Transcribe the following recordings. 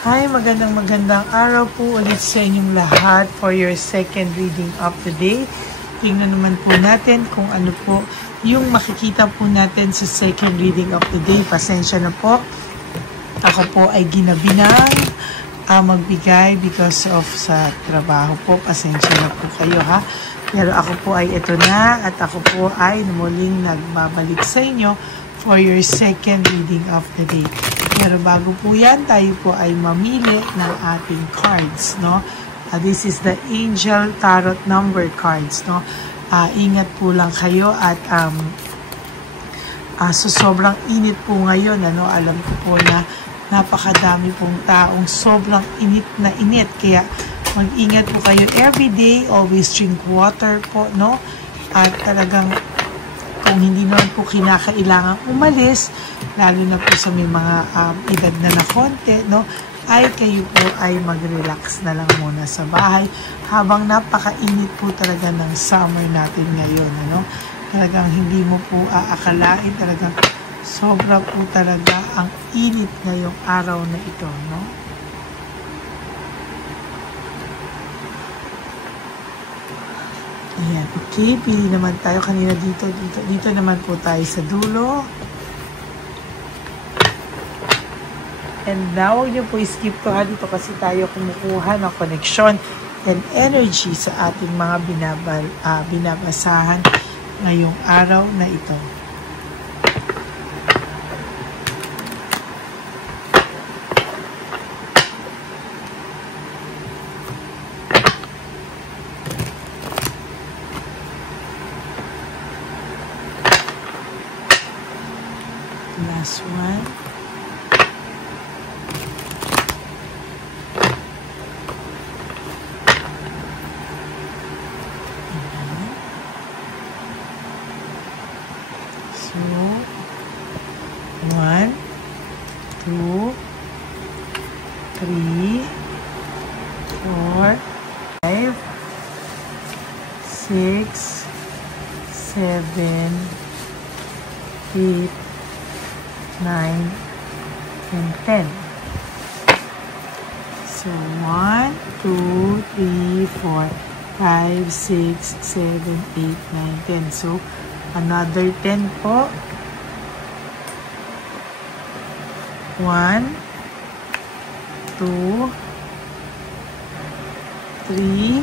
Hi, magandang araw po ulit sa inyong lahat for your second reading of the day. Tingnan naman po natin kung ano po yung makikita po natin sa second reading of the day. Pasensya na po. Ako po ay ginabi ng magbigay because of sa trabaho po. Pasensya na po kayo ha. Pero ako po ay ito na at ako po ay muling nagbabalik sa inyo for your second reading of the day. Pero bago po yan, tayo po ay mamili ng ating cards, no? This is the Angel Tarot number cards, no? Ingat po lang kayo at so sobrang init po ngayon, ano? Alam ko po na napakadami pong taong sobrang init na init. Kaya mag-ingat po kayo everyday, always drink water po, no? At talagang kung hindi naman po kinakailangan umalis, lalo na po sa may mga edad na konti, no, ay kayo po ay mag-relax na lang muna sa bahay habang napakainit po talaga ng summer natin ngayon, ano. Talagang hindi mo po aakalain, talagang sobra po talaga ang init ngayong araw na ito, no. Ayan, okay, pili naman tayo kanina dito naman po tayo sa dulo. And now, huwag niyo po skip to ha, dito kasi tayo kumukuha ng connection and energy sa ating mga binabasahan ngayong araw na ito. Last one. So, 1, 2, 3, 4, 5, 6, 7, 8, 9, and 10. So, 1, 2, 3, 4, 5, 6, 7, 8, 9, 10. So, another 10 po. 1, 2, 3,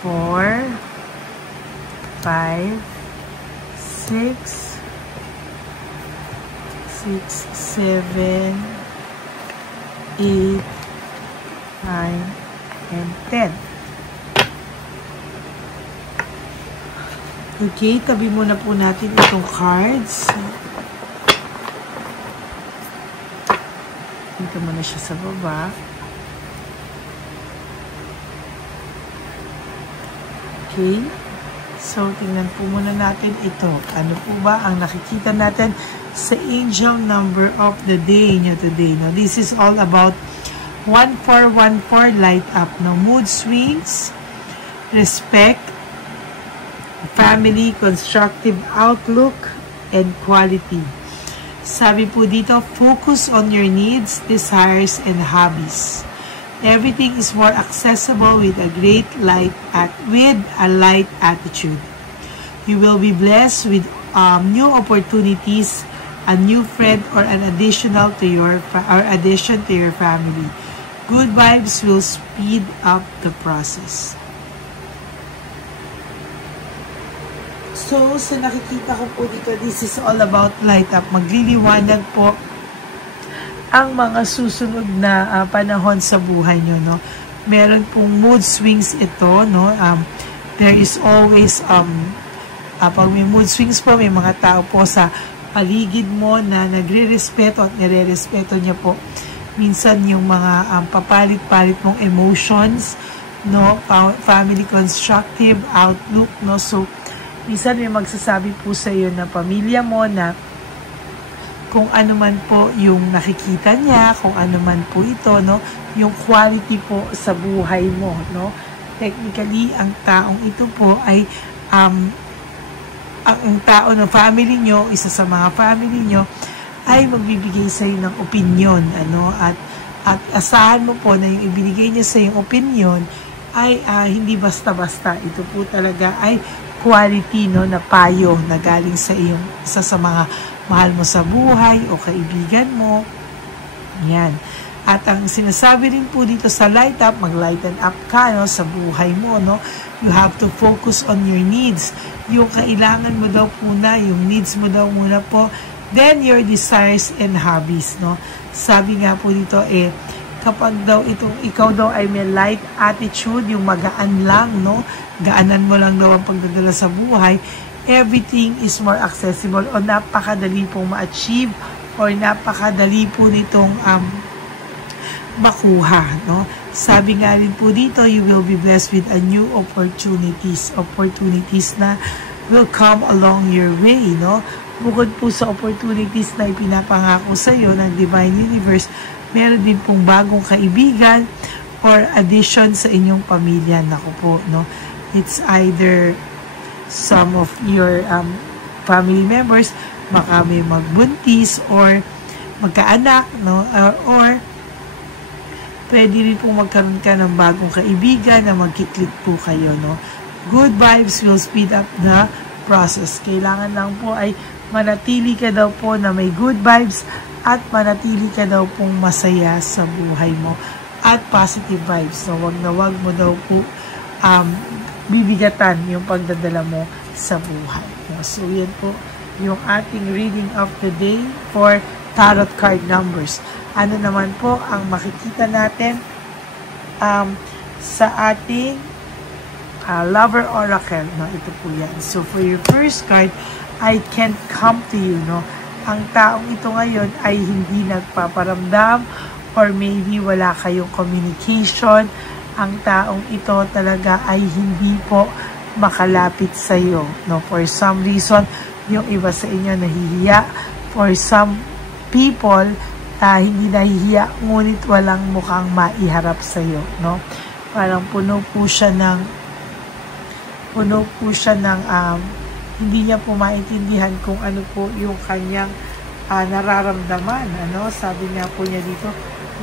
4, 5, 6, 7, 8, 9, and 10. Okay, tabi muna po natin itong cards. Dito muna siya sa baba. Okay. So, tingnan po muna natin ito. Ano po ba ang nakikita natin sa angel number of the day nyo today? No? This is all about 1414 light up. No? Mood swings, respect, family, constructive outlook, and quality. Sabi po dito, focus on your needs, desires, and hobbies. Everything is more accessible with a light attitude. You will be blessed with new opportunities, a new friend, or an addition to your family. Good vibes will speed up the process. So, sa nakikita ko po dito, this is all about light up. Magliliwanag po ang mga susunod na panahon sa buhay nyo, no? Meron pong mood swings ito, no? There is always, pag may mood swings po, may mga tao po sa paligid mo na nagre-respeto at nire-respeto niya po. Minsan yung mga papalit-palit mong emotions, no? Family constructive outlook, no? So, minsan may magsasabi po sa iyo na pamilya mo na kung ano man po yung nakikita niya, kung ano man po ito, no, yung quality po sa buhay mo, no. Technically, ang taong ito po ay ang tao ng family nyo, isa sa mga family nyo, ay magbibigay sa iyo ng opinion, ano, at asahan mo po na yung ibinigay niya sa yung opinion ay hindi basta-basta. Ito po talaga ay quality, no, na payo na galing sa iyong isa sa mga mahal mo sa buhay o kaibigan mo. Yan. At ang sinasabi rin po dito sa light up, mag-lighten up ka, no, sa buhay mo, no. You have to focus on your needs. Yung kailangan mo daw muna, yung needs mo daw muna po, then your desires and hobbies, no. Sabi nga po dito, kapag daw ikaw daw ay may light attitude, yung magaan lang, no, gaanan mo lang daw ang pagdadala sa buhay, everything is more accessible o napakadali pong ma-achieve or napakadali po nitong makuha, no. Sabi nga rin po dito, you will be blessed with a new opportunities na will come along your way, no. Bukod po sa opportunities na ipinapangako sa iyo ng Divine Universe, meron din pong bagong kaibigan or addition sa inyong pamilya. Naku po, no. It's either some of your family members, baka may magbuntis or magkaanak, no, or pwede rin pong magkaroon ka ng bagong kaibigan na magkiklik po kayo, no. Good vibes will speed up the process. Kailangan lang po ay manatili ka daw po na may good vibes at manatili ka daw pong masaya sa buhay mo at positive vibes. So, wag mo daw po bibigatan yung pagdadala mo sa buhay. So, yan po yung ating reading of the day for tarot card numbers. Ano naman po ang makikita natin sa ating Lover Oracle, no? Ito po yan. So, for your first card, I can't come to you, no? Ang taong ito ngayon ay hindi nagpaparamdam or maybe wala kayong communication. Ang taong ito talaga ay hindi po makalapit sa iyo, no? For some reason, yung iba sa inyo nahihiya. For some people, hindi nahihiya, ngunit walang mukhang maiharap sa iyo, no? Parang puno po siya ng hindi niya po maintindihan kung ano po yung kanyang nararamdaman, ano? Sabi nga po niya dito,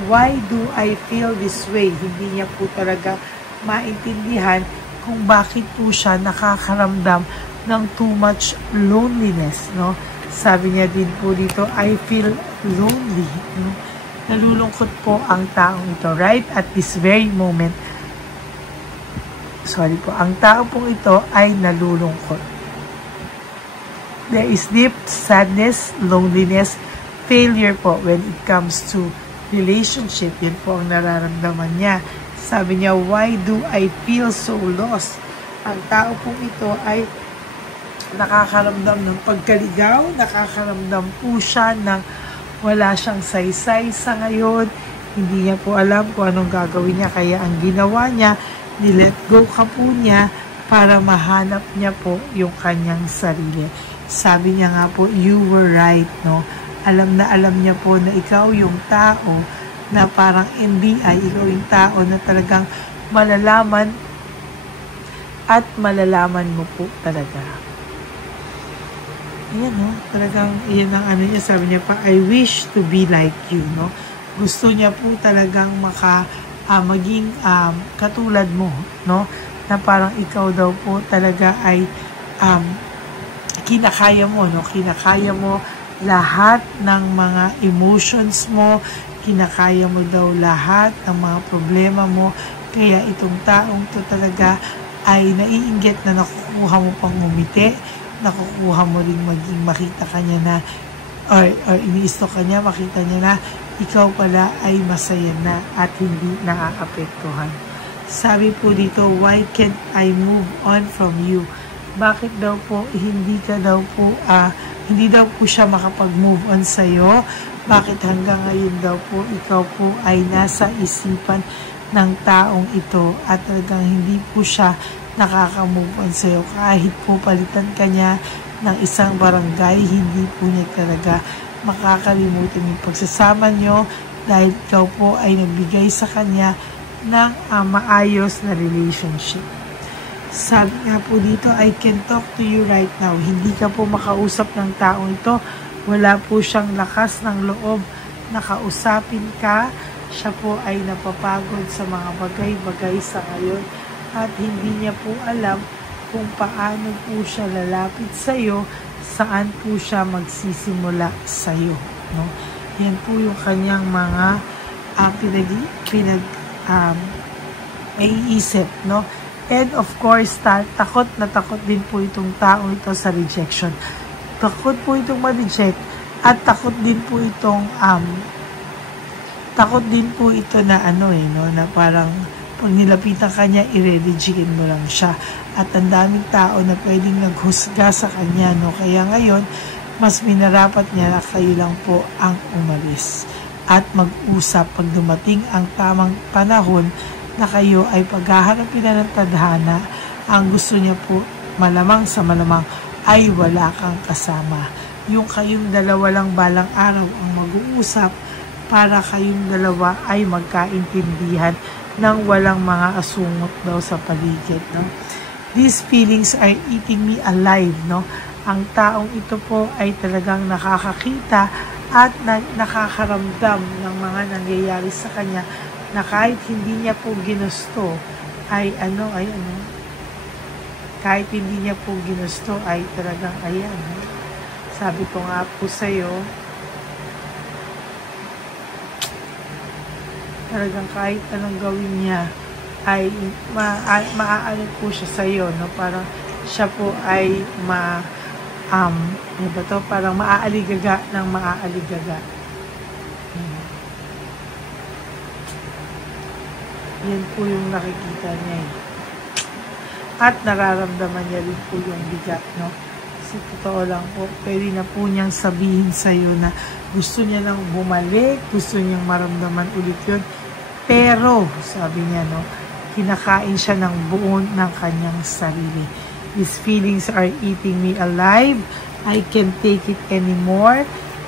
why do I feel this way? Hindi niya po talaga maintindihan kung bakit po siya nakakaramdam ng too much loneliness, no? Sabi niya din po dito, I feel lonely, no? Nalulungkot po ang taong ito right at this very moment. Sorry po, ang tao pong ito ay nalulungkot. There is deep sadness, loneliness, failure po when it comes to relationship. Yan po ang nararamdaman niya. Sabi niya, why do I feel so lost? Ang tao pong ito ay nakakaramdam ng pagkaligaw, nakakaramdam po siya ng wala siyang saysay sa ngayon. Hindi niya po alam kung anong gagawin niya, kaya ang ginawa niya, ni-let go ka po niya para mahanap niya po yung kanyang sarili. Sabi niya nga po, you were right, no? Alam na alam niya po na ikaw yung tao na parang NBI, ikaw yung tao na talagang malalaman at malalaman mo po talaga. Ayan, no? Talagang, yan ang ano niya, sabi niya pa, I wish to be like you, no? Gusto niya po talagang maging katulad mo, no? Na parang ikaw daw po talaga ay kinakaya mo, no? Kinakaya mo lahat ng mga emotions mo, kinakaya mo daw lahat ng mga problema mo, kaya itong taong to talaga ay naiinggit na nakukuha mo pang umiti, nakukuha mo rin maging makita kanya na or ini-stalk kanya, makita niya na ikaw pala ay masaya na at hindi naaapektuhan. Sabi po dito, why can't I move on from you? Bakit daw po hindi daw po siya makapag-move on sa'yo? Bakit hanggang ngayon daw po ikaw po ay nasa isipan ng taong ito at talagang hindi po siya nakaka-move on sa'yo? Kahit po palitan ka niya ng isang barangay, hindi po niya talaga makakalimutan yung pagsasama nyo dahil ikaw po ay nagbigay sa kanya ng maayos na relationship. Sabi nga po dito, I can talk to you right now. Hindi ka po makausap ng taong ito Wala po siyang lakas ng loob na kausapin ka. Siya po ay napapagod sa mga bagay-bagay sa ngayon at hindi niya po alam kung paano po siya lalapit sa iyo, saan po siya magsisimula sa iyo, no? Yan po yung kanyang mga naiisip, no? And of course, takot na takot din po itong taong ito sa rejection. Takot po itong ma-reject at takot din po itong na na parang pag nilapitan kanya, i-rejectin mo lang siya. At ang daming tao na pwedeng naghusga sa kanya, no? Kaya ngayon, mas minarapat niya na kayo lang po ang umalis at mag-usap pag dumating ang tamang panahon na kayo ay paghaharapin na ng tadhana. Ang gusto niya po, malamang sa malamang, ay wala kang kasama. Yung kayong dalawa lang balang araw ang mag-uusap para kayong dalawa ay magkaintindihan ng walang mga asungot daw sa paligid, no? These feelings are eating me alive, no? Ang taong ito po ay talagang nakakakita at nakakaramdam ng mga nangyayari sa kanya na kahit hindi niya po ginusto kahit hindi niya po ginusto ay talagang ayan, no? Sabi ko nga po sa'yo, talagang kahit anong gawin niya ay maaano po siya sa iyo, no? Parang siya po ay parang maaaligaga ng maaaligaga. Yan po yung nakikita niya, eh. At nararamdaman niya rin po yung bigat, no? Kasi totoo lang po, pwede na po niyang sabihin sa iyo na gusto niya lang bumalik, gusto niyang maramdaman ulit yun. Pero, sabi niya, no, kinakain siya ng buo ng kanyang sarili. These feelings are eating me alive. I can't take it anymore.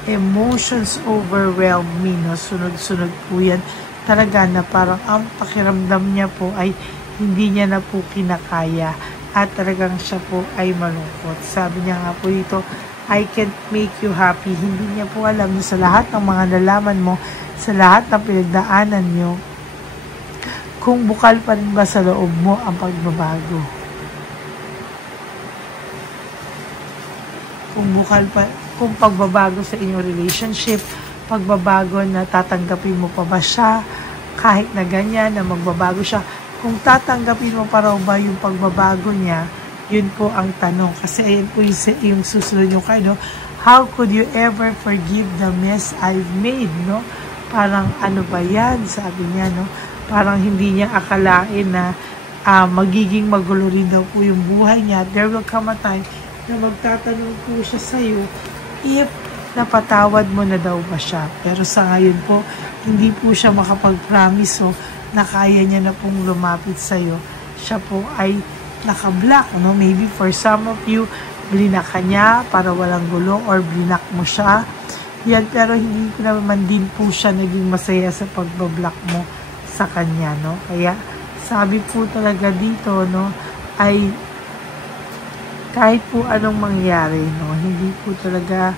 Emotions overwhelm me, no? Sunod-sunod po yan. Talaga na parang ang pakiramdam niya po ay hindi niya na po kinakaya. At talagang siya po ay malungkot. Sabi niya nga po dito, I can't make you happy. Hindi niya po alam na sa lahat ng mga nalaman mo, sa lahat ng pinagdaanan niyo, kung bukal pa rin ba sa loob mo ang pagbabago. Kung pagbabago sa inyong relationship, pagbabago na tatanggapin mo pa ba siya, kahit na ganyan, na magbabago siya, kung tatanggapin mo pa raw ba yung pagbabago niya, yun po ang tanong. Kasi ayun po yung susunod yung no? How could you ever forgive the mess I've made, no? Parang ano ba yan, sabi niya, no? Parang hindi niya akalain na magiging magulo rin daw po yung buhay niya. There will come a time na magtatanong po siya sa'yo if napatawad mo na daw ba siya. Pero sa ngayon po, hindi po siya makapag-promise, so, na kaya niya na pong lumapit sa'yo. Siya po ay naka-block, no? Maybe for some of you, blinak ka niya para walang gulo or blinak mo siya. Yan, pero hindi ko naman din po siya naging masaya sa pagbablock mo sa kanya, no? Kaya sabi po talaga dito, no, ay kahit po anong mangyari, no, hindi po talaga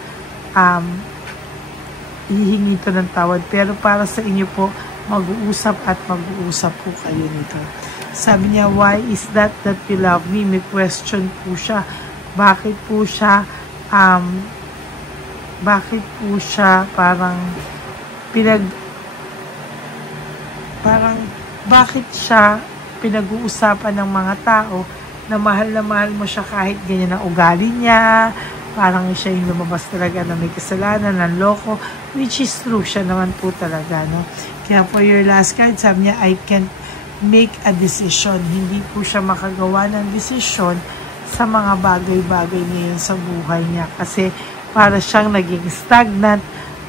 hihingi ito ng tawad. Pero para sa inyo po, mag-uusap at mag-uusap po kayo nito. Sabi niya, why is that you love me? May question po siya. Bakit po siya bakit siya pinag-uusapan ng mga tao na mahal mo siya kahit ganyan ang ugali niya, parang siya yung lumabas talaga na may kasalanan, ng loko, which is true, siya naman po talaga, no? Kaya for your last card, sabi niya, I can't make a decision. Hindi po siya makagawa ng desisyon sa mga bagay-bagay ngayon sa buhay niya kasi para siyang naging stagnant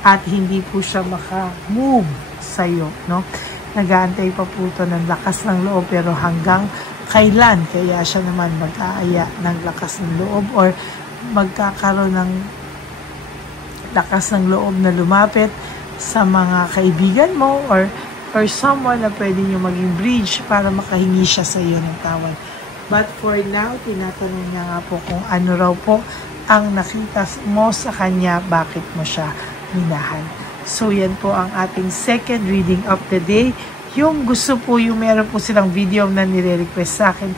at hindi po siya maka-move sa'yo, no? Nag-aantay pa po ito ng lakas ng loob, pero hanggang kailan kaya siya naman mag-aaya ng lakas ng loob or magkakaroon ng lakas ng loob na lumapit sa mga kaibigan mo or someone na pwede nyo maging bridge para makahingi siya sa iyo ng tawad. But for now, tinatanong niya nga po kung ano raw po ang nakita mo sa kanya, bakit mo siya minahal. So yan po ang ating second reading of the day. Yung gusto po, yung meron po silang video na nire-request sa akin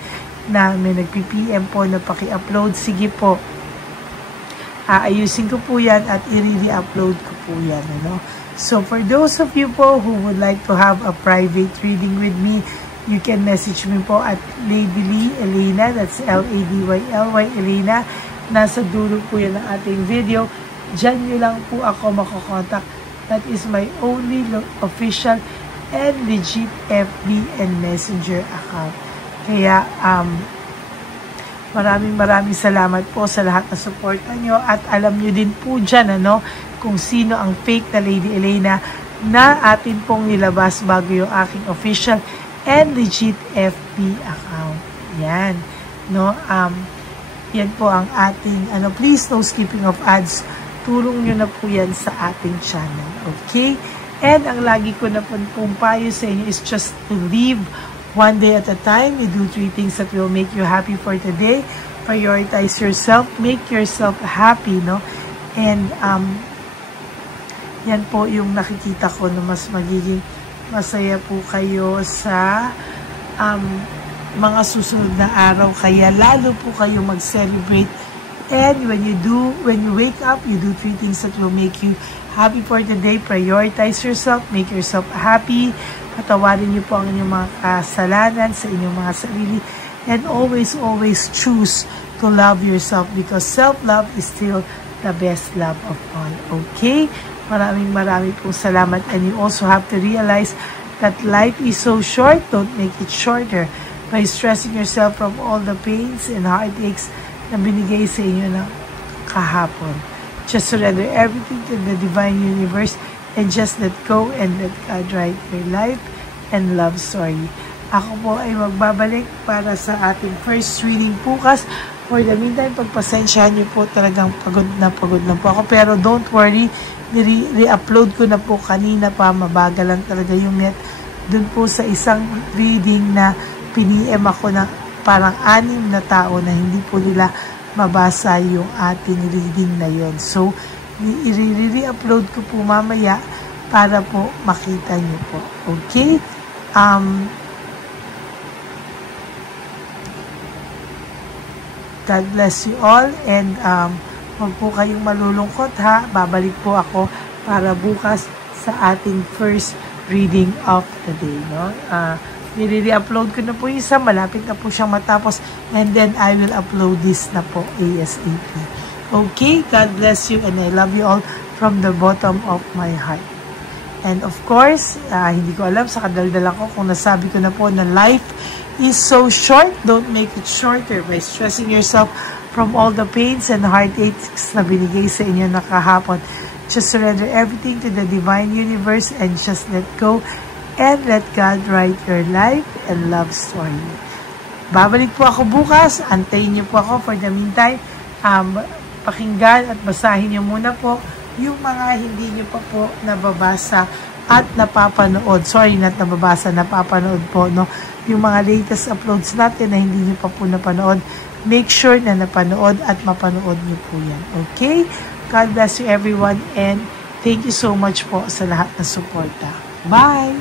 na may nagpi-PM po na paki-upload, sige po, aayusin ko po yan at i-re-upload ko po yan. Ano? So for those of you po who would like to have a private reading with me, you can message me po at Lady Lee Elena, that's L-A-D-Y-L-Y Elena. Nasa dulo po yan ng ating video. Diyan nyo lang po ako makokontak. That is my only official and legit FB and Messenger account. Kaya, maraming salamat po sa lahat na suporta nyo at alam nyo din po dyan, ano, kung sino ang fake na Lady Elena na atin pong nilabas bago yung aking official and legit FB account. Yan. No, yan po ang ating, please no skipping of ads. Tulong nyo na po yan sa ating channel. Okay? And ang lagi ko na pong payo sa inyo is just to live one day at a time. You do 3 things that will make you happy for today. Prioritize yourself. Make yourself happy, no? And, yan po yung nakikita ko na mas magiging masaya po kayo sa mga susunod na araw. Kaya lalo po kayo mag-celebrate. And when you wake up, you do 3 things that will make you happy for the day. Prioritize yourself. Make yourself happy. Patawarin niyo po ang inyong mga kasalanan sa inyong mga sarili. And always choose to love yourself because self-love is still the best love of all. Okay? Maraming pong salamat. And you also have to realize that life is so short. Don't make it shorter by stressing yourself from all the pains and heartaches na binigay sa inyo ng kahapon. Just surrender everything to the divine universe and just let go and let God write your life and love story. Ako po ay magbabalik para sa ating first reading bukas. For the meantime, pagpasensyahan niyo po, talagang pagod na po ako. Pero don't worry, re-upload ko na po kanina pa, mabagal lang talaga yung net. Doon po sa isang reading na piniem ako ng parang 6 na tao na hindi po nila mabasa yung ating reading na yon. So, i-re-upload ko po mamaya para po makita nyo po. Okay? God bless you all and huwag po kayong malulungkot ha. Babalik po ako para bukas sa ating first reading of the day. No? Nire-upload ko na po isa. Malapit na po siyang matapos and then I will upload this na po ASAP. Okay? God bless you and I love you all from the bottom of my heart. And of course, hindi ko alam sa kadaldalan ko kung nasabi ko na po na life is so short. Don't make it shorter by stressing yourself from all the pains and heartaches na binigay sa inyo na kahapon. Just surrender everything to the divine universe and just let go and let God write your life and love story. Babalik po ako bukas. Antayin niyo po ako. For the meantime, pakinggan at basahin niyo muna po yung mga hindi nyo pa po nababasa at napapanood. Sorry, not nababasa, napapanood po, no? Yung mga latest uploads natin na hindi nyo pa po napanood, make sure na napanood at mapanood nyo po yan. Okay? God bless you everyone and thank you so much po sa lahat na suporta. Bye!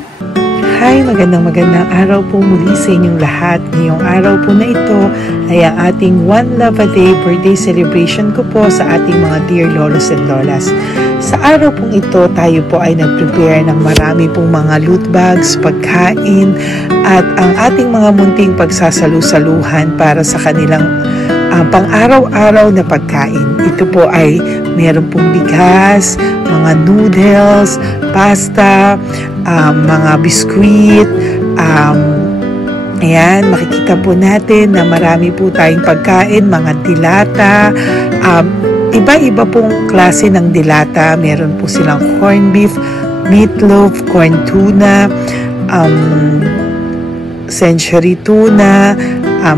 Hi, magandang araw po muli sa inyong lahat. Ngayong araw po na ito ay ang ating One Love a Day birthday celebration ko po sa ating mga dear lolos and lolas. Sa araw pong ito, tayo po ay nag-prepare ng marami pong mga loot bags, pagkain, at ang ating mga munting pagsasalu-saluhan para sa kanilang pang-araw-araw na pagkain. Ito po ay meron pong bigas, mga noodles, pasta, mga biskuit, ayan, makikita po natin na marami po tayong pagkain, mga dilata, iba-iba pong klase ng dilata. Meron po silang corned beef, meatloaf, corn tuna, century tuna,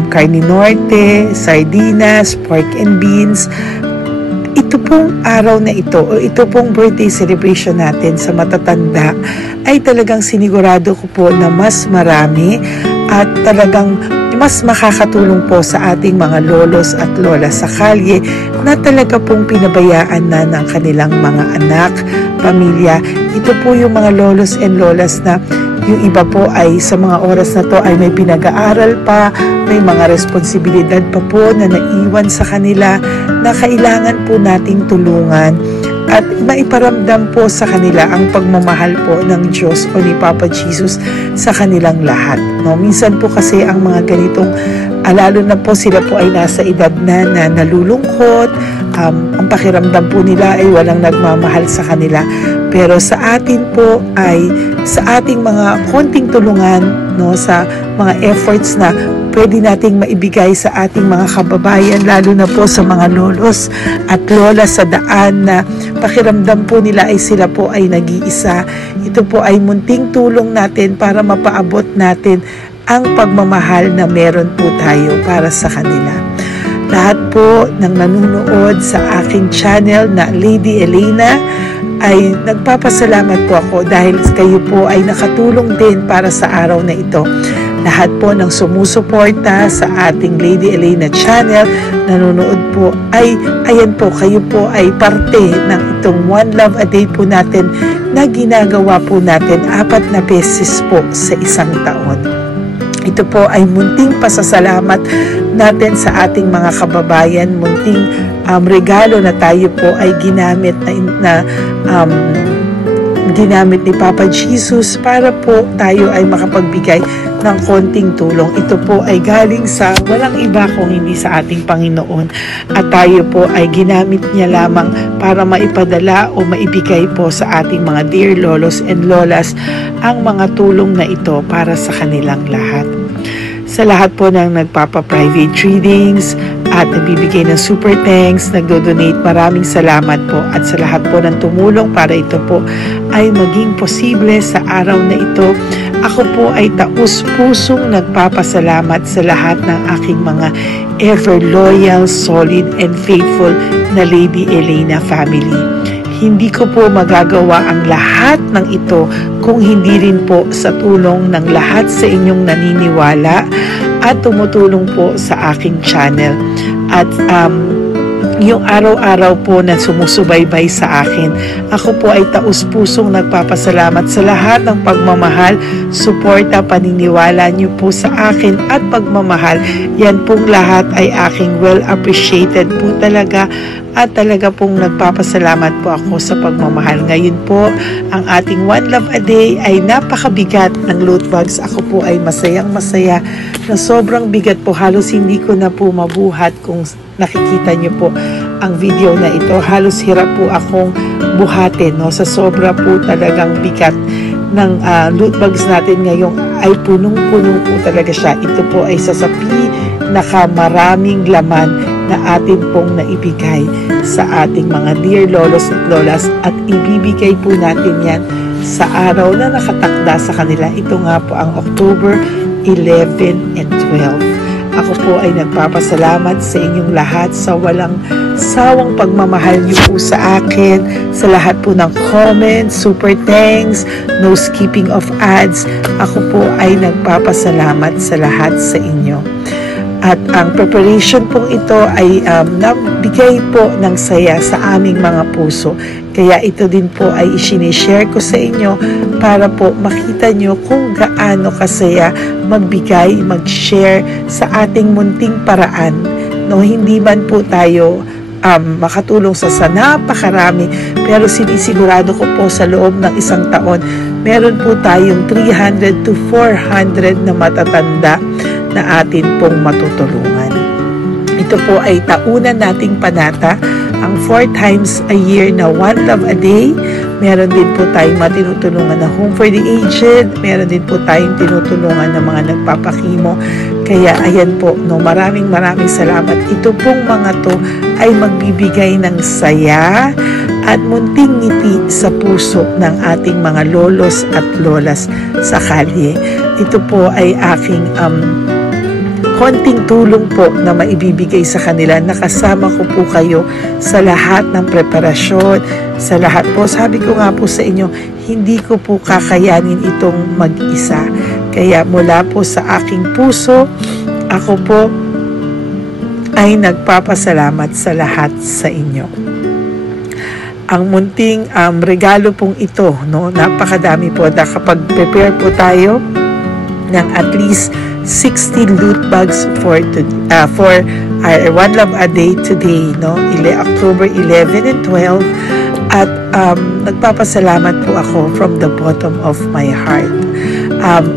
carne norte, sardinas, pork and beans. Ito pong araw na ito o ito pong birthday celebration natin sa matatanda ay talagang sinigurado ko po na mas marami at talagang mas makakatulong po sa ating mga lolos at lola sa kalye na talaga pong pinabayaan na ng kanilang mga anak, pamilya. Ito po yung mga lolos and lolas na yung iba po ay sa mga oras na to ay may pinag-aaral pa, may mga responsibilidad pa po na naiwan sa kanila na kailangan po nating tulungan at maiparamdam po sa kanila ang pagmamahal po ng Diyos o ni Papa Jesus sa kanilang lahat. No? Minsan po kasi ang mga ganitong, lalo na po sila po ay nasa edad na nalulungkot, ang pakiramdam po nila ay walang nagmamahal sa kanila. Pero sa atin po ay sa ating mga konting tulungan, no, sa mga efforts na pwede nating maibigay sa ating mga kababayan, lalo na po sa mga lolos at lola sa daan na pakiramdam po nila ay sila po ay nag-iisa. Ito po ay munting tulong natin para mapaabot natin ang pagmamahal na meron po tayo para sa kanila. Lahat po ng nanonood sa aking channel na Lady Elena ay nagpapasalamat po ako dahil kayo po ay nakatulong din para sa araw na ito. Lahat po ng sumusuporta sa ating Lady Elena channel, nanonood po, ay ayan po, kayo po ay parte ng itong One Love a Day po natin na ginagawa po natin 4 na beses po sa isang taon. Ito po ay munting pasasalamat natin sa ating mga kababayan, munting regalo na tayo po ay ginamit ginamit ni Papa Jesus para po tayo ay makapagbigay ng konting tulong. Ito po ay galing sa walang iba kung hindi sa ating Panginoon at tayo po ay ginamit niya lamang para maipadala o maibigay po sa ating mga dear lolos and lolas ang mga tulong na ito para sa kanilang lahat. Sa lahat po ng nagpapa-private readings at nagbibigay ng super thanks, nagdo-donate, maraming salamat po. At sa lahat po ng tumulong para ito po ay maging posible sa araw na ito, ako po ay taus-pusong nagpapasalamat sa lahat ng aking mga ever loyal, solid, and faithful na Lady Elena family. Hindi ko po magagawa ang lahat ng ito kung hindi rin po sa tulong ng lahat sa inyong naniniwala at tumutulong po sa aking channel. At yung araw-araw po na sumusubaybay sa akin, ako po ay taus-pusong nagpapasalamat sa lahat ng pagmamahal, suporta, paniniwala niyo po sa akin at pagmamahal. Yan pong lahat ay aking well appreciated po talaga. At talaga pong nagpapasalamat po ako sa pagmamahal. Ngayon po, ang ating One Love a Day ay napakabigat ng loot bags. Ako po ay masayang-masaya na sobrang bigat po. Halos hindi ko na po mabuhat kung nakikita niyo po ang video na ito. Halos hirap po akong buhatin, no? Sa sobra po talagang bigat ng loot bags natin ngayong ay punong-puno po talaga siya. Ito po ay sasapi nakamaraming laman na atin pong naibigay sa ating mga dear lolos at lolas at ibibigay po natin yan sa araw na nakatakda sa kanila. Ito nga po ang October 11 and 12. Ako po ay nagpapasalamat sa inyong lahat sa walang sawang pagmamahal niyo po sa akin, sa lahat po ng comments, super thanks, no skipping of ads. Ako po ay nagpapasalamat sa lahat sa inyo. At ang preparation pong ito ay nabigay po ng saya sa aming mga puso. Kaya ito din po ay isinishare ko sa inyo para po makita nyo kung gaano kasaya magbigay, mag-share sa ating munting paraan. No, hindi man po tayo makatulong sa napakarami, pero sinisigurado ko po sa loob ng isang taon, meron po tayong 300 to 400 na matatanda na atin pong matutulungan. Ito po ay taunan nating panata, ang 4 times a year na One Love a Day. Meron din po tayong matinutulungan na Home for the Aged, meron din po tayong tinutulungan ng mga nagpapakimo. Kaya ayan po, no, maraming salamat. Ito pong mga to ay magbibigay ng saya at munting ngiti sa puso ng ating mga lolos at lolas sa kalye. Ito po ay aking konting tulong po na maibibigay sa kanila. Nakasama ko po kayo sa lahat ng preparasyon, sa lahat po. Sabi ko nga po sa inyo, hindi ko po kakayanin itong mag-isa. Kaya mula po sa aking puso, ako po ay nagpapasalamat sa lahat sa inyo. Ang munting regalo pong ito, no, napakadami po. Kapag prepare po tayo ng at least 60 loot bags for our One Love a Day today, no, October 11 and 12. At nagpapasalamat po ako from the bottom of my heart.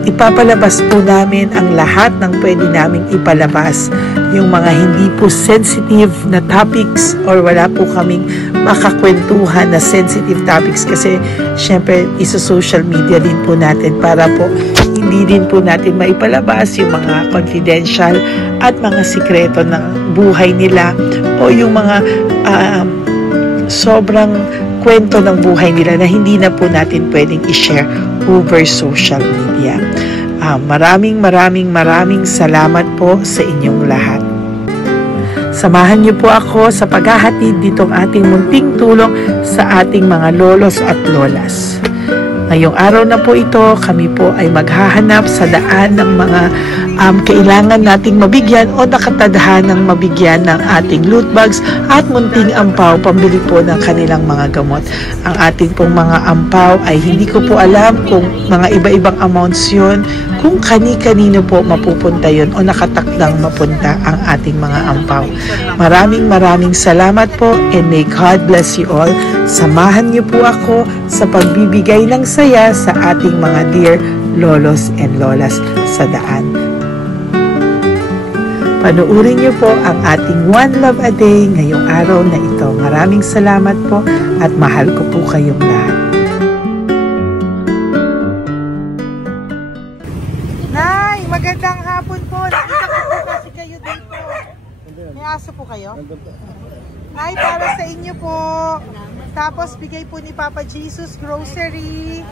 Ipapalabas po namin ang lahat ng pwede naming ipalabas. Yung mga hindi po sensitive na topics or wala po kaming makakwentuhan na sensitive topics kasi syempre isa-social media din po natin para po hindi din po natin maipalabas yung mga confidential at mga sikreto ng buhay nila o yung mga sobrang kwento ng buhay nila na hindi na po natin pwedeng i-share over social media. Maraming salamat po sa inyong lahat. Samahan niyo po ako sa paghahatid ditong ating munting tulong sa ating mga lolos at lolas. Ngayong araw na po ito, kami po ay maghahanap sa daan ng mga kailangan nating mabigyan o nakatadhanang mabigyan ng ating loot bags at munting ampaw pambili po ng kanilang mga gamot. Ang ating pong mga ampaw ay hindi ko po alam kung mga iba-ibang amounts yun, kung kani-kanino po mapupunta yun o nakatakdang mapunta ang ating mga ampaw. Maraming salamat po and may God bless you all. Samahan niyo po ako sa pagbibigay ng saya sa ating mga dear lolos and lolas sa daan. Panuurin niyo po ang ating One Love a Day ngayong araw na ito. Maraming salamat po at mahal ko po kayong lahat. Nay, magandang hapon po. Nakita ko po kasi kayo dito. May aso po kayo? Nay, para sa inyo po. Tapos bigay po ni Papa Jesus grocery.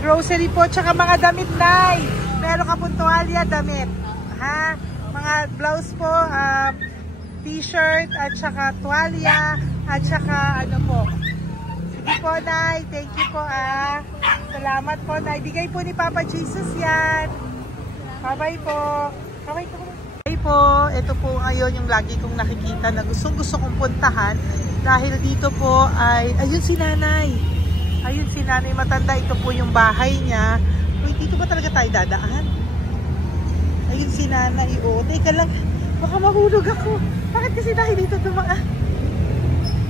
Grocery po, tsaka mga damit, Nay. Meron ka po tuwalya, damit. Ha? Mga blouse po, t-shirt, at saka tuwalya, at saka ano po. Sige po, Nay. Thank you po, Salamat po, Nay. Bigay po ni Papa Jesus yan. Bye-bye po. Bye-bye po. Bye po. Ito po ngayon yung lagi kong nakikita na gusto kong puntahan. Dahil dito po ay, ayun si Nanay. Ayun si Nanay matanda. Ito po yung bahay niya. Uy, dito ba talaga tayo dadaan? Ayun si Nanay. O, teka lang. Baka mahulog ako. Bakit kasi dahil dito dumaan?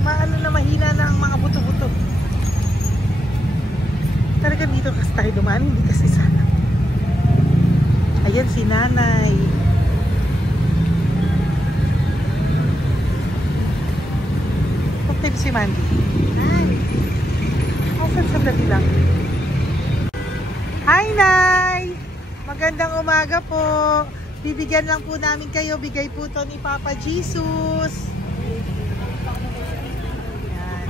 Maano na mahina na ang mga buto-buto. Talaga dito kasi tayo dumaan. Hindi kasi sana. Ayan si Nanay. Okay si Mandy. Hi. Sandali lang. Hi, Nay! Magandang umaga po. Bibigyan lang po namin kayo. Bigay po to ni Papa Jesus. Ayan.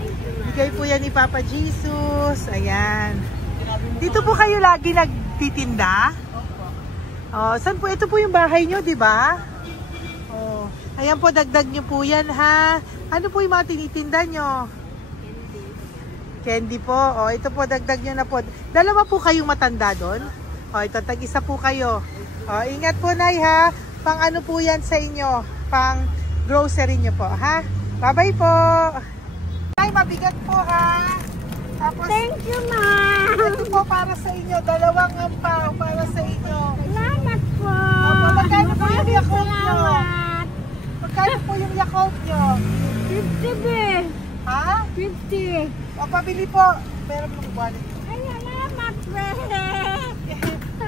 Bigay po yan ni Papa Jesus. Ayan. Dito po kayo lagi nagtitinda? Oh, saan po? Ito po yung bahay nyo, di ba? Oh. Ayan po, dagdag nyo po yan, ha? Ano po yung mga tinitinda nyo? Candy po. O, ito po, dagdag nyo na po. Dalawa po kayong matanda doon. O, ito, tag-isa po kayo. O, ingat po, Nay, ha? Pang ano po yan sa inyo? Pang grocery nyo po, ha? Bye-bye po. Nay, mabigat po, ha? Tapos, thank you, Ma. Ito po para sa inyo. Dalawang ampaw para sa inyo. Salamat po. Opo, magkano po yung Yakult nyo? Salamat. Magkano po yung Yakult nyo? 50 be. Ha? 50. O, pabili po. Meron pong wallet. Ay, salamat, be.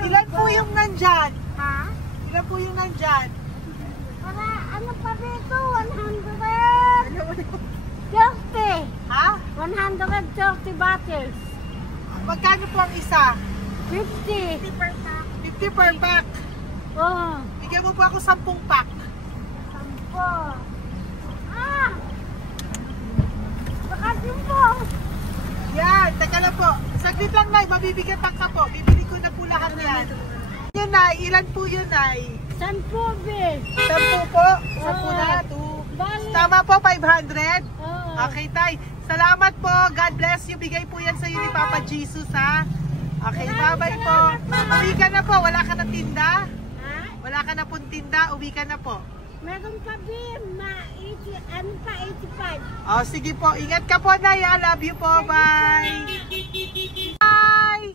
Ilan po yung nandyan? Ha? Ilan po yung nandyan? Para, ano pa dito? 130. Ha? 130 bottles. Magkano po ang isa? 50. 50 per pack. Oh. Bigyan mo po ako 10 pack. 10. Ah! Bakit po? Yan, teka lang po. Saglit lang, Nay. Mabibigyan pa ka po. Bibili ko na po lahat yan. Yan, Nay. Ilan po yun, Nay? 10 be. 10 po? 10 na. 2. Tama po, 500? Oh. Okay, Tay. Salamat po. God bless you. Bigay po yan sa iyo ni Papa Jesus, ha? Okay, bye-bye po. Uwi ka na po. Wala ka na tinda? Ha? Wala ka na pong tinda, uwi ka na po. Meron pa din, ano pa, 85. Oh, sige po. Ingat ka po, Nay. I love you po. Bye. Bye.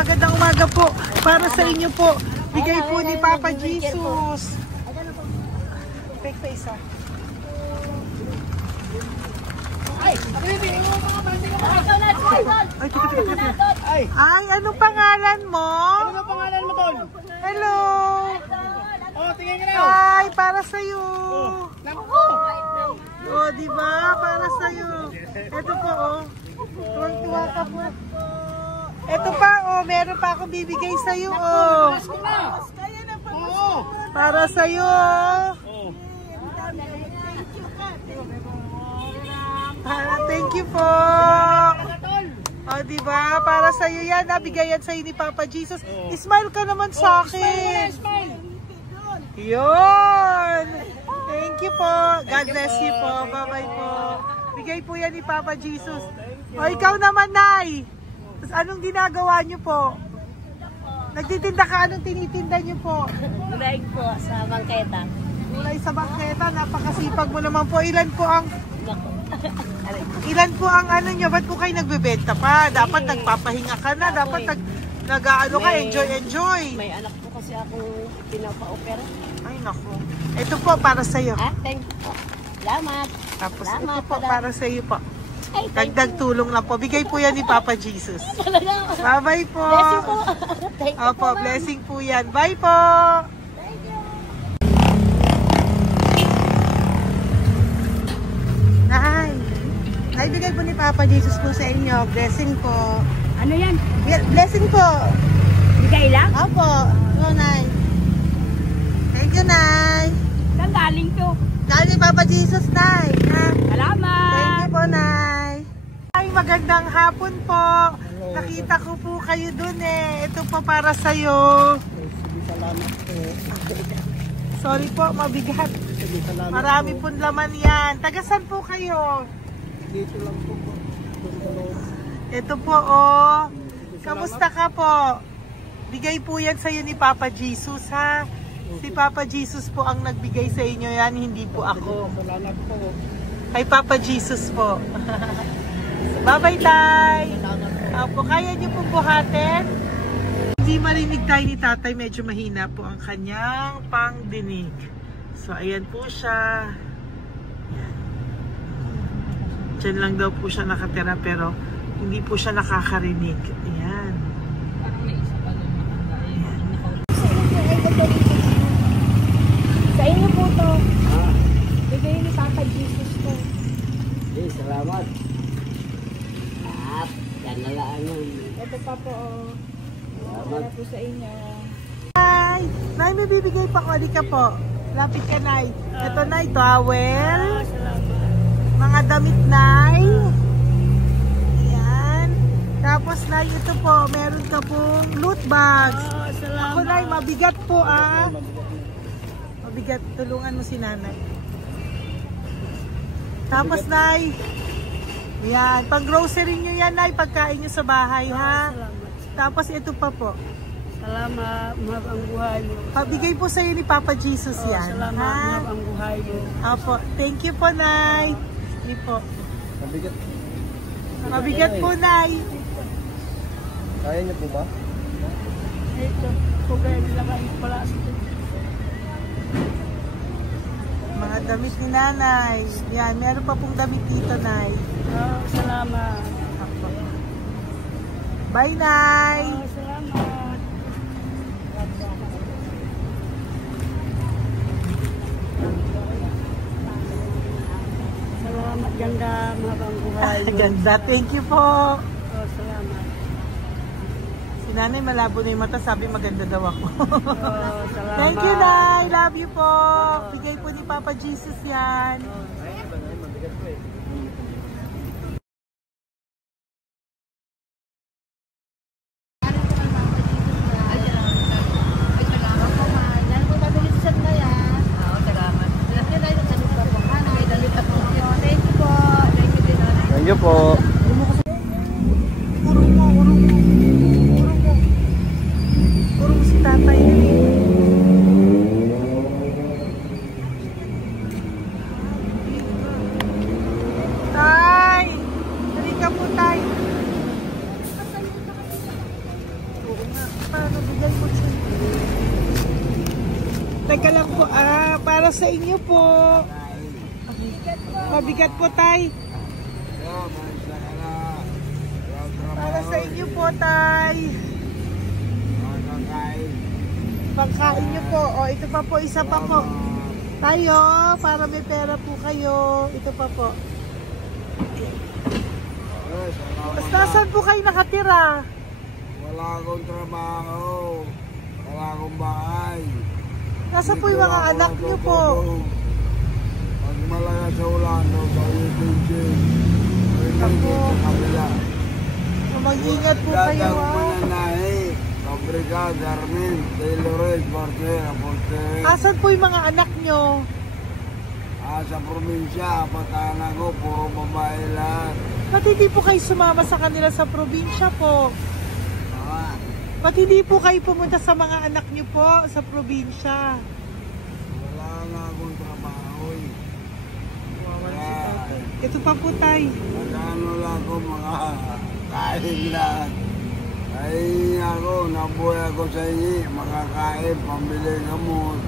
Magandang umaga po. Para sa inyo po. Bigay po ni Papa Jesus. Fake face, ha? Ay, anong pangalan mo? Ano pangalan mo, Tol? Hello. Oh, tingin ka na. Ay, para sa'yo. Naku! Oh, di ba? Para sa'yo. Ito po, oh. Tuwang-tuwa ka po. Ito pa, oh. Meron pa akong bibigay sa'yo, oh. Oo! Para sa'yo. Thank you po. Oh, di ba? Para sa iyo 'yan, nabigayan sa ni Papa Jesus. Smile ka naman sa akin. Yun. Thank you po. God bless you po. Bye-bye po. Bigay po 'yan ni Papa Jesus. O ikaw naman, Nay. Anong ginagawa niyo po? Nagtitinda ka, anong tinitinda niyo po? Gulay po sa bangketa. Gulay sa bangketa, napakasipag mo naman po. Ilan po ang ano nyo? Ba't po kayo nagbebenta pa? Dapat nagpapahinga ka na. Dapat nag-ano ka, enjoy. May anak po kasi akong pinapa-opera. Ay, naku. Ito po, para sa'yo. Thank you po. Salamat. Tapos Salamat, ito po, madam. para sa'yo po. Ay, thank Dagdag tulong lang po. Bigay po yan ni Papa Jesus. Talaga. Bye-bye po. Bless you po. Thank you Opo, po, ma'am. blessing po yan. Bye po. Nay, bigay po ni Papa Jesus po sa inyo. Blessing po. Ano yan? Blessing po. Bigay lang? Opo. Oo, Nay. Thank you, Nay. Saan galing to? Galing Papa Jesus, Nay. Ha? Salamat. Thank you po, Nay. Ay, magandang hapon po. Nakita ko po kayo dun eh. Ito po para sa'yo. Salamat po. Sorry po, mabigat. Salamat Marami pong laman yan. Tagasan po kayo? Dito lang po. Ito po, oh. Kamusta ka po? Bigay po yan sa'yo ni Papa Jesus, ha? Si Papa Jesus po ang nagbigay sa inyo yan, hindi po ako. Salamat po. Kay Papa Jesus po. Bye-bye, Tay! Opo, kaya niyo po buhatin? Hindi marinig tayo ni Tatay, medyo mahina po ang kanyang pangdinig. So, ayan po siya. Ayan. Diyan lang daw po siya nakatira pero hindi po siya nakakarinig. Ayan. Sa inyo po to. Bigay ni Papa Jesus to. Salamat. Yan na lang yun. Ito pa po. Para po sa inyo. Nay! Nay, may bibigay pa ko. Ka po. Lapit ka, Nay. Ito, Nay, towel. Mga damit, Nay. Ayan. Tapos, Nay, ito po. Meron ka pong loot bags. Ako, Nay, mabigat po, ah. Mabigat. Tulungan mo si Nanay. Tapos, Nay. Ayan. Pang grocery nyo yan, Nay. Pagkain nyo sa bahay, ha? Tapos, ito pa po. Salamat, mahal ang buhay mo. Pabigay po sa'yo ni Papa Jesus yan. Salamat, mahal ang buhay mo. Apo. Thank you po, Nay. Hindi po. Mabigat. Mabigat po, Nay. Kaya niyo po ba? Ito, kugay nila kayo pala. Mga damit ni Nanay. Yan, meron pa pong damit dito, Nay. Salamat. Apo. Bye, Nay. Salamat. Salamat, ganda, mahabang buhay. Ganda. Thank you po. Salamat. Si Nanay malabo na yung mata. Sabi maganda daw ako. Salamat. Thank you, Nay. Love you po. Bigay po ni Papa Jesus yan. Mabigat po eh. Thank you po. Urong mo. Teka lang po, para sa inyo po. Mabigat po, tay. Para sa inyo po, tay. Pagkain nyo po. O, ito pa po, isa pa po. Tayo, para may pera po kayo. Ito pa po. Nasaan po kayo nakatira? Wala akong trabaho. Wala akong bahay. Nasaan po yung mga anak nyo po? Pag malaya sa ulan, sa UPG. Ako. Mag-ingat po kayo, Mananahe, Fabrika, Garmin, Taylorage, Bartera, Portere. Asan po yung mga anak nyo? Sa probinsya, patahan ko, puro babae lahat. Ba't hindi po kayo sumama sa kanila sa probinsya po? Ah, Ba't hindi po kayo pumunta sa mga anak nyo po sa probinsya? wala nga akong trabaho eh. Ito pa po, tay. Magkano lang ako mga kain lang. Ay ako, nabuhay ako sa inyo, makakain, pambili gamot.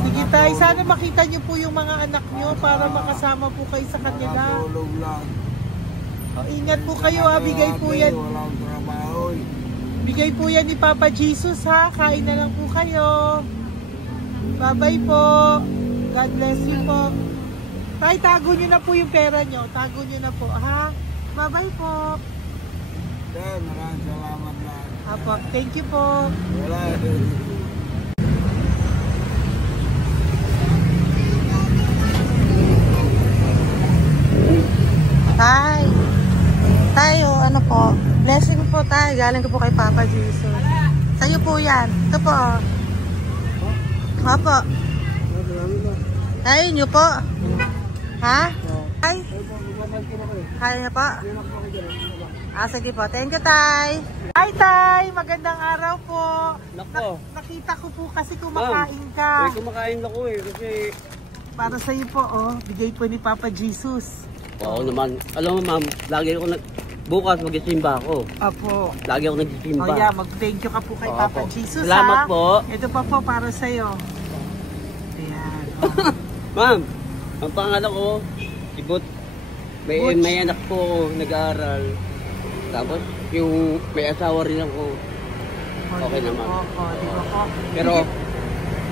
Sige, tay. Sana makita nyo po yung mga anak nyo para makasama po kayo sa kanila. Makatulog lang. O, ingat po kayo, ha. Bigay po yan. Walang trabaho eh. Bigay po yan ni Papa Jesus, ha. Kain na lang po kayo. Bye-bye po. God bless you po. Tay, tago nyo na po yung pera nyo. Tago nyo na po, ha. Bye-bye po. Sir, maraming salamat lang. Apo, thank you po. Wala eh. Tay, tayo, ano po, blessing po tayo, galing ko po kay Papa Jesus. Sa'yo po yan, ito po. Opo. Tayo nyo po. Ha? Tay? Kaya niyo po? Sige po, thank you, Tay. Hi, Tay! Magandang araw po. Nako. Nakita ko po kasi kumakain ka. Kumakain ako eh. Kasi... Para sa iyo po, bigay po ni Papa Jesus. Oo naman. Alam mo ma'am, lagi ako bukas mag-isimba ako. Apo. Lagi ako nag-isimba. Oh yeah, mag-thank you ka po kay Papa Opo. Jesus. Salamat ha? po. Ito pa po para sa iyo. Ayan. Ma'am, ang pangalan ko, si Butch. Butch. May anak po nag-aaral. Tapos yung may asawa rin ako. Okay naman. Di ba po? Pero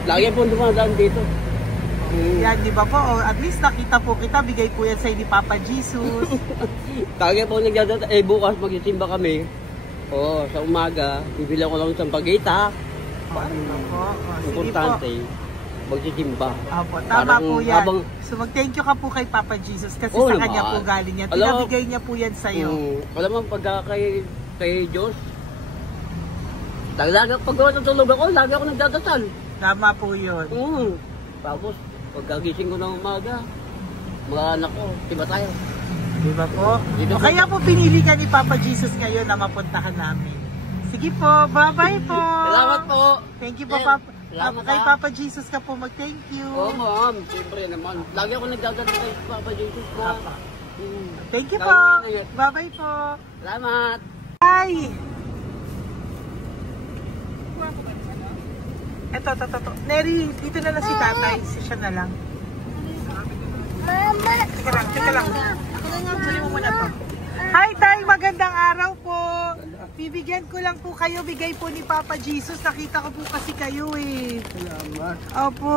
lagi po dumadaan dito. Yan, di ba po? At least nakita po kita, bigay po yan sa ni Papa Jesus. Lagi po nagdadaan. Bukas mag-isimba kami. Sa umaga, bibili ko lang isang pagita. Di ba po? Sige Importante. po. Magsisimba. Opo, tama Parang po yan. habang- So mag-thank you ka po kay Papa Jesus kasi Oo sa naman. kanya po galing yan. Alam mo- Pinabigay niya po yan sa'yo. Alam mo, pagka kay Diyos, lagi pag natulog ako, lagi ako nagdadasal. Tama po yun. Tapos, pagkagising ko ng umaga, mga anak ko, diba tayo? Di ba po? Dito O po. kaya po pinili ka ni Papa Jesus ngayon na mapuntahan namin. Sige po, bye-bye po. Salamat po. Thank you po, Eh, Papa. salamat, Kay ha. Papa Jesus ka po mag-thank you. Oo, ma'am. Siyempre naman. Lagi ako nagdadasal kay Papa Jesus po. Papa. Thank you Lagi po. ingat. Bye-bye po. Salamat. Bye. Eto. Neri, dito na lang si tatay. Siya na lang. Mama! Teka lang. Sali mo muna to. Hi, Tay! Magandang araw po. Bibigyan ko lang po kayo. Bigay po ni Papa Jesus. Nakita ko po kasi kayo eh. Salamat. Opo.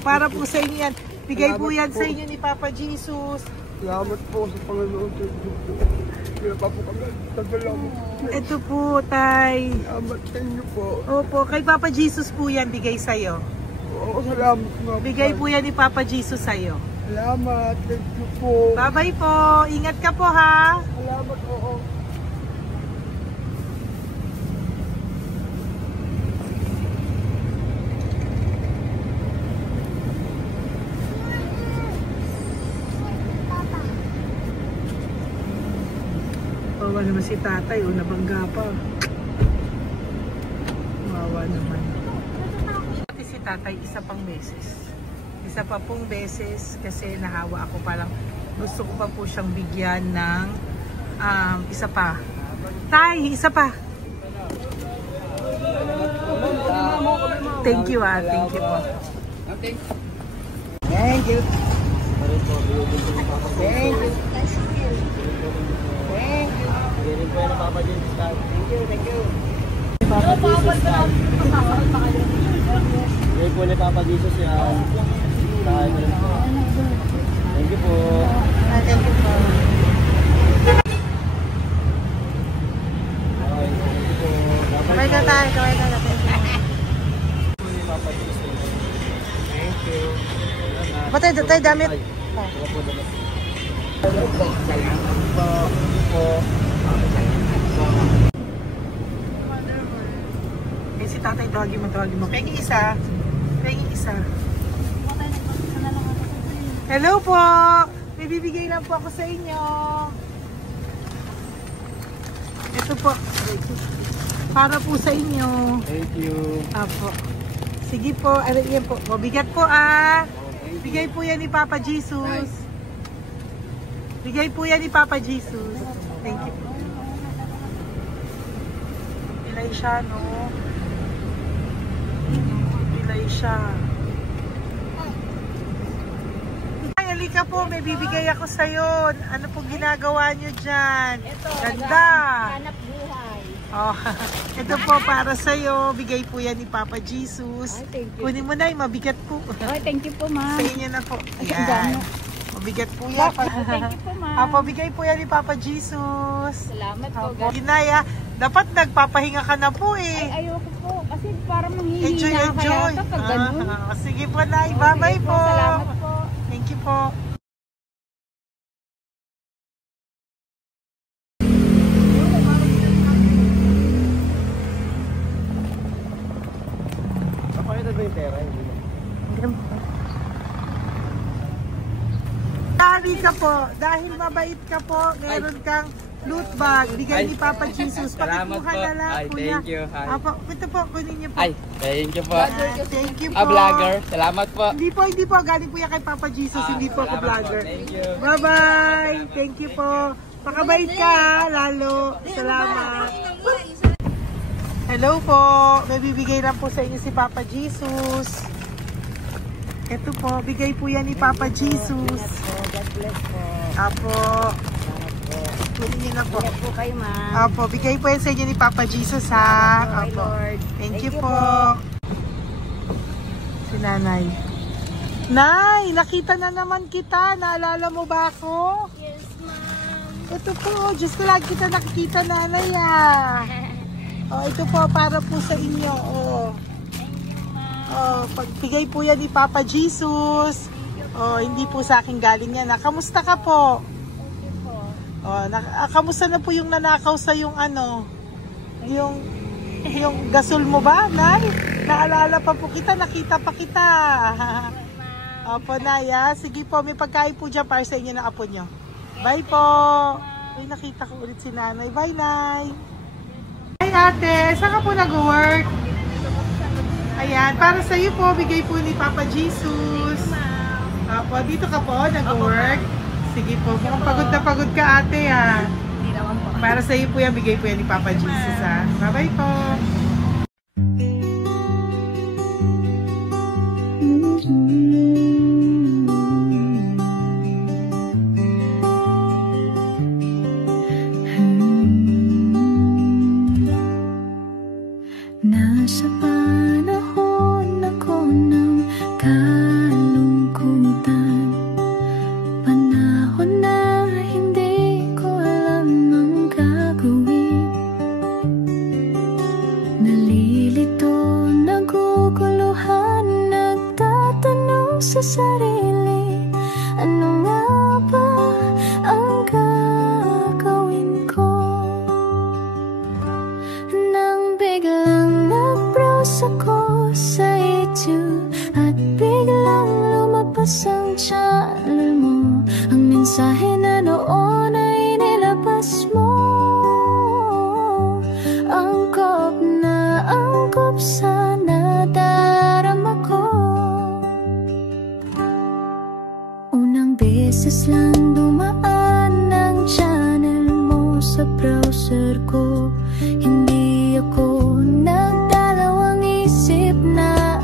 Para po sa inyo yan. Bigay po yan sa inyo ni Papa Jesus. Salamat po sa Panginoon sa Diyos po. Kaya pa po kami nagdalaman. Ito po, Tay. Salamat sa inyo po. Opo. Kay Papa Jesus po yan. Bigay sa'yo. Oo, salamat nga po. Bigay po yan ni Papa Jesus sa'yo. Salamat. Thank you po. Bye-bye po. Ingat ka po, ha? Salamat po. Wawa naman si tatay, nabangga pa. Wawa naman. Pati si tatay, isa pang beses. Isa pa pong beses kasi nahawa ako, parang gusto ko pa po siyang bigyan ng isa pa. Tay, isa pa. thank you ah. Thank you po. Thank you. Bigay po ni Papa Jesus yan. Kain mo rin po. Thank you po. Thank you po. Okay, thank you po. Kaway ka tayo, kaway ka tayo. Papa Jesus. Thank you. Ba't tayo damit? Wala po damit. Eh, si tatay, tawagin mo. Pengi isa. Hello po! May bibigay lang po ako sa inyo. Ito po. Para po sa inyo. Thank you. Apo. Sige po. Ano yan po? Mabigat po ah. Bigay po yan ni Papa Jesus. Bigay po yan ni Papa Jesus. Thank you po. Pilay siya, no? Pilay siya. Ay, halika po. May bibigay ako sa'yo. Ano po ginagawa nyo dyan? Ganda. Hanap buhay. Oh, ito po para sa'yo. Bigay po yan ni Papa Jesus. Ay, thank you. Kunin mo na, mabigat po. Ay, thank you po, ma'am. Sa inyo na po. Ay, Yan. dami. Mabigat po yan. Thank you po, ma'am. Apo, bigay po yan ni Papa Jesus. Salamat po, Apo, guys. Ginaya, dapat nagpapahinga ka na po eh. Ay, ayoko po. Kasi parang manghihina Enjoy. kaya kapag ganun. Sige po, Nay. Bye-bye Sige po. Salamat po. Thank you po. Kapakita ba yung pera? Hindi mo. Dahil ka po, dahil mabait ka po, meron kang loot bag. Bigay ni Papa Jesus. Salamat Pakikuha po. na lang, Ay, kuya. thank you. Ay. Apo, ito po, kunin niyo po. Ay, thank you po. Thank you po. Vlogger. Salamat po. Hindi po. Galing po yan kay Papa Jesus. Hindi po ako Salamat vlogger. po. Thank you. Bye-bye. Thank you po. Pakabait ka, lalo. Salamat. Hello po. May bibigay lang po sa inyo si Papa Jesus. Ito po, bigay po yan ni Papa Jesus. God bless po. Apo. Kunin niyo na po. Ingat po kayo, ma'am. Apo, bigay po yan sa inyo ni Papa Jesus ha. Okay, Apo. Lord. Thank you po. Si Nanay. Nay, nakita na naman kita. Naalala mo ba ako? Yes, ma'am. Ito po, just lang kita nakikita, Nanay ah. Oh, ito po para po sa inyo. Oh. Pagbigay po yan ni Papa Jesus. Oh, hindi po sa akin galing yan. Kamusta ka po? Oh, kamusta na po yung nanakaw sa yung ano? Yung gasol mo ba, Nay? Naalala pa po kita, nakita pa kita. Opo, Nay, ah. Sige po, may pagkain po dyan para sa inyo ng apo nyo. Bye po. Ay, nakita ko ulit si Nanay. Bye, Nay. Hi, ate. Saan ka po nag-work? Ayan, para sa iyo po, bigay po ni Papa Jesus. Apo, dito ka po, nag-work. Sige po, mukhang pagod na pagod ka, ate, ha. Hindi naman po. Para sa iyo po yan, bigay po yan ni Papa Jesus, ha. Bye-bye po. Nasa panahon ako ng kalungkutan, panahon na hindi ko alam ang gagawin. Nalilito, naguguluhan, nagtatanong sa sarili, ano nga ba ang gagawin ko? Nang biglang nag-browse ako sa YouTube at biglang lumabas ang channel mo, ang mensahe na noon ay nilabas mo. Angkop sa nadarama ko. Unang beses lang dumaan ang channel mo sa browser ko. Hindi ako nagdalawang isip na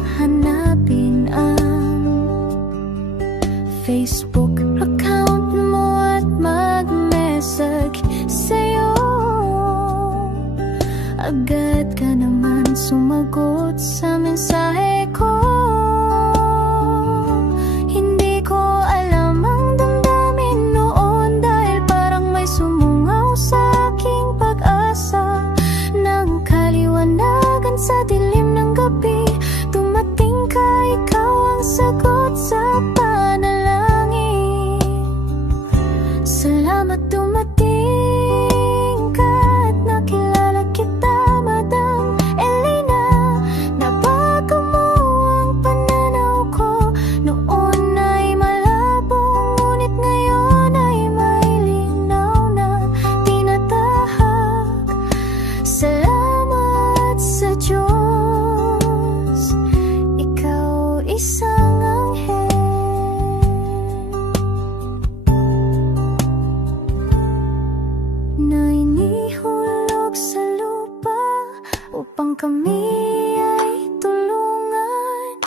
hulog sa lupa upang kami ay tulungan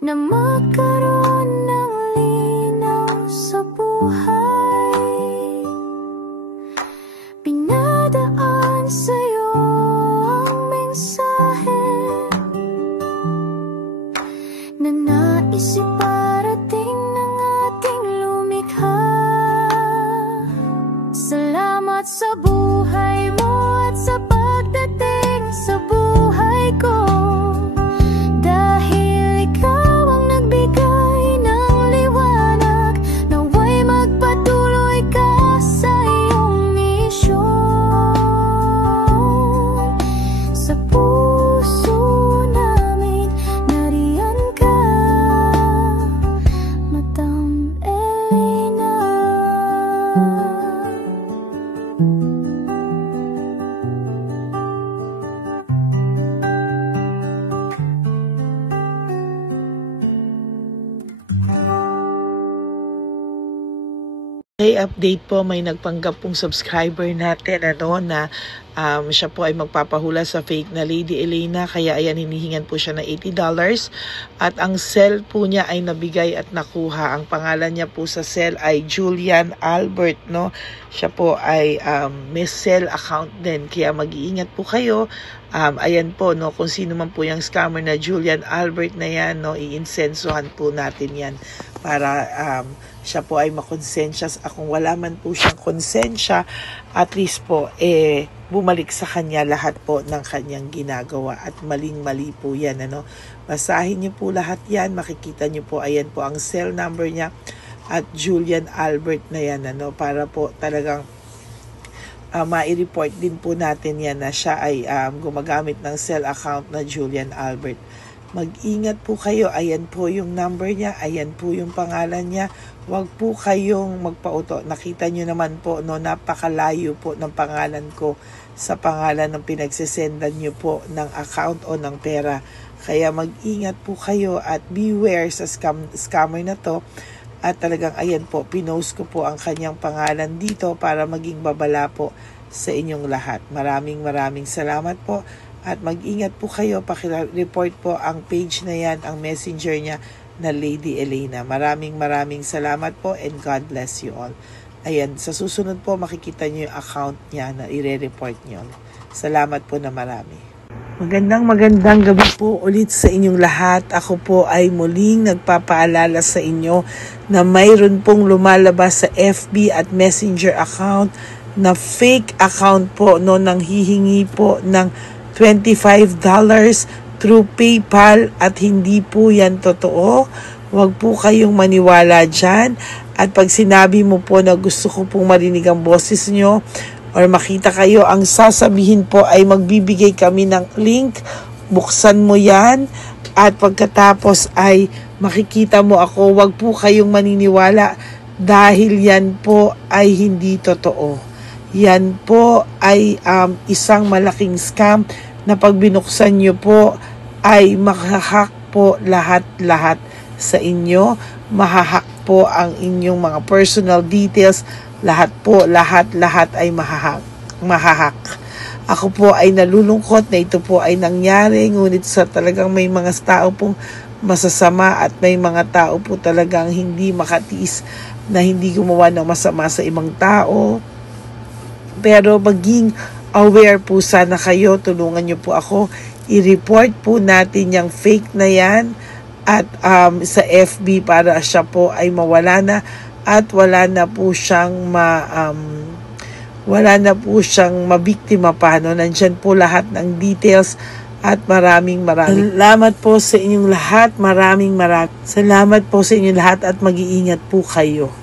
na magkaroon ng linaw sa buhay. Pinadaan sa'yo ang mensahe na nais iparating ng ating lumikha. Salamat sa buhay mo at sa pagdating sa buhay ko, dahil ikaw ang nagbigay ng liwanag. Nawa'y magpatuloy ka sa iyong misyon. Sa puso namin nariyan ka, Madam Elena. May update po, may nagpanggap pong subscriber natin na siya po ay magpapahula sa fake na Lady Elena, kaya ayan, hinihingan po siya na $80 at ang cell po niya ay nabigay at nakuha. Ang pangalan niya po sa cell ay Julian Albert, no? Siya po ay may cell account din, kaya mag-iingat po kayo. Ayan po, no, kung sino man po yung scammer na Julian Albert na yan, no, iinsensohan po natin yan para siya po ay makonsensya. Kung wala man po siyang konsensya, at least po bumalik sa kanya lahat po ng kanyang ginagawa, at maling-mali po yan, ano. Basahin niyo po lahat yan, makikita niyo po, ayan po ang cell number niya at Julian Albert na yan, ano, para po talagang ma-report din po natin yan na siya ay gumagamit ng cell account na Julian Albert. Mag-ingat po kayo, ayan po yung number niya, ayan po yung pangalan niya. Huwag po kayong magpauto. Nakita nyo naman po, no, napakalayo po ng pangalan ko sa pangalan ng pinagsesendan nyo po ng account o ng pera. Kaya mag-ingat po kayo at beware sa scammer na to. At talagang ayan po, pinost ko po ang kanyang pangalan dito para maging babala po sa inyong lahat. Maraming salamat po. At mag-ingat po kayo, pakireport po ang page na yan, ang messenger niya na Lady Elena. Maraming salamat po and God bless you all. Ayan, sa susunod po makikita niyo yung account niya na ire-report niyo. Salamat po na marami. Magandang gabi po ulit sa inyong lahat. Ako po ay muling nagpapaalala sa inyo na mayroon pong lumalabas sa FB at Messenger account na fake account po, no, nang hihingi po ng $25 through PayPal at hindi po yan totoo. Huwag po kayong maniwala dyan. At pag sinabi mo po na gusto ko pong marinig ang boses nyo or makita kayo, ang sasabihin po ay magbibigay kami ng link. Buksan mo yan at pagkatapos ay makikita mo ako. Huwag po kayong maniniwala dahil yan po ay hindi totoo. Yan po ay isang malaking scam na pag binuksan nyo po ay mahahack po lahat sa inyo. Mahahack po ang inyong mga personal details. Lahat ay mahahack. Ako po ay nalulungkot na ito po ay nangyari, ngunit sa talagang may mga tao pong masasama at may mga tao po talagang hindi makatiis na hindi gumawa ng masama sa ibang tao. Pero maging aware po sana kayo, tulungan nyo po ako, i-report po natin yung fake na yan at sa FB para siya po ay mawala na at wala na po siyang mabiktima pa, no? Nandyan po lahat ng details at maraming salamat po sa inyong lahat, maraming salamat po sa inyong lahat at mag-iingat po kayo.